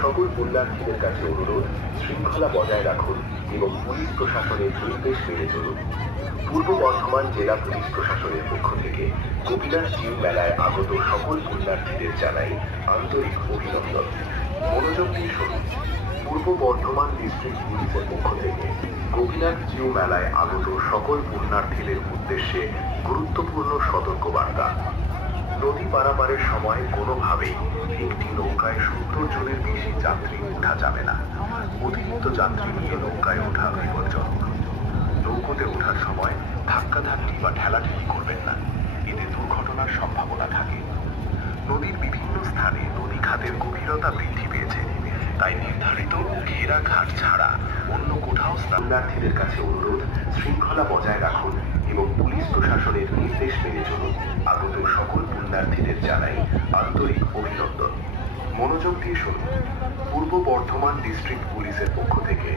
সকল পুণ্যার্থীদের কাছে অনুরোধ, শৃঙ্খলা বজায় রাখুন এবং পুলিশ প্রশাসনের নির্দেশ মেনে চলুন। পূর্ব বর্ধমান জেলা পুলিশ প্রশাসনের পক্ষ থেকে গোপীনাথ জিউ মেলায় আগত সকল পুণ্যার্থীদের জানাই আন্তরিক অভিনন্দন। মনোযোগ দিয়ে শুনুন। পূর্ব বর্ধমান ডিস্ট্রিক্ট পুলিশের পক্ষ থেকে গোপীনাথ জিউ মেলায় আগত সকল পুণ্যার্থীদের উদ্দেশ্যে গুরুত্বপূর্ণ সতর্কবার্তা। নদী পারাপারের সময় কোনোভাবেই একটি নৌকায় 70 জনের বেশি যাত্রী ওঠা যাবে না। অতিরিক্ত যাত্রী নিয়ে নৌকায় ওঠা বিপজ্জনক। নৌকোতে ওঠার সময় ধাক্কাধাক্কি বা ঠেলাঠেলি করবেন না, এতে দুর্ঘটনার সম্ভাবনা থাকে। নদীর বিভিন্ন স্থানে নদী খাতের গভীরতা বৃদ্ধি পেয়েছে, তাই নির্ধারিত ঘেরা ঘাট ছাড়া অন্য কোথাও পুণ্যার্থীদের কাছে অনুরোধ, শৃঙ্খলা বজায় রাখুন এবং পুলিশ প্রশাসনের নির্দেশ মেনে চলুন। আগত সকল পুণ্যার্থীদের জানাই আন্তরিক অভিনন্দন। মনোযোগ দিয়ে শুনুন। পূর্ব বর্ধমান ডিস্ট্রিক্ট পুলিশের পক্ষ থেকে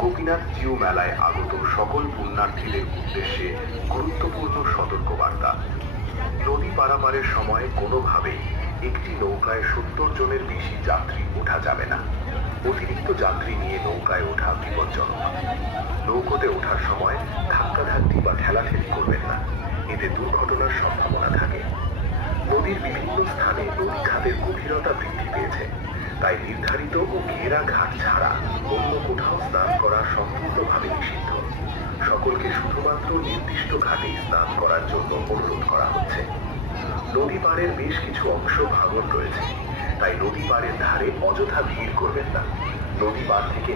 গোপীনাথ জিউ মেলায় আগত সকল পুণ্যার্থীদের উদ্দেশ্যে গুরুত্বপূর্ণ সতর্কবার্তা। নদী পারাপারের সময় কোনোভাবেই একটি নৌকায় 70 জনের বেশি যাত্রী ওঠা যাবে না। অতিরিক্ত যাত্রী নিয়ে নৌকায় ওঠা বিপজ্জনক। নৌকোতে ওঠার সময় ধাক্কাধাক্কি বা ঠেলাঠেলি করবেন না, এতে দুর্ঘটনার সম্ভাবনা থাকে। নদীর বিভিন্ন স্থানে নদী খাতের গভীরতা বৃদ্ধি পেয়েছে, তাই নির্ধারিত ও ঘেরা ঘাট ছাড়া অন্য কোথাও স্নান করা সম্পূর্ণভাবে নিষিদ্ধ। সকলকে শুধুমাত্র নির্দিষ্ট ঘাটেই স্নান করার জন্য অনুরোধ করা হচ্ছে। নদী পাড়ের বেশ কিছু অংশ ভাঙন রয়েছে, তাই নদী পাড়ের ধারে অযথা ভিড় করবেন না। নদী পাড় থেকে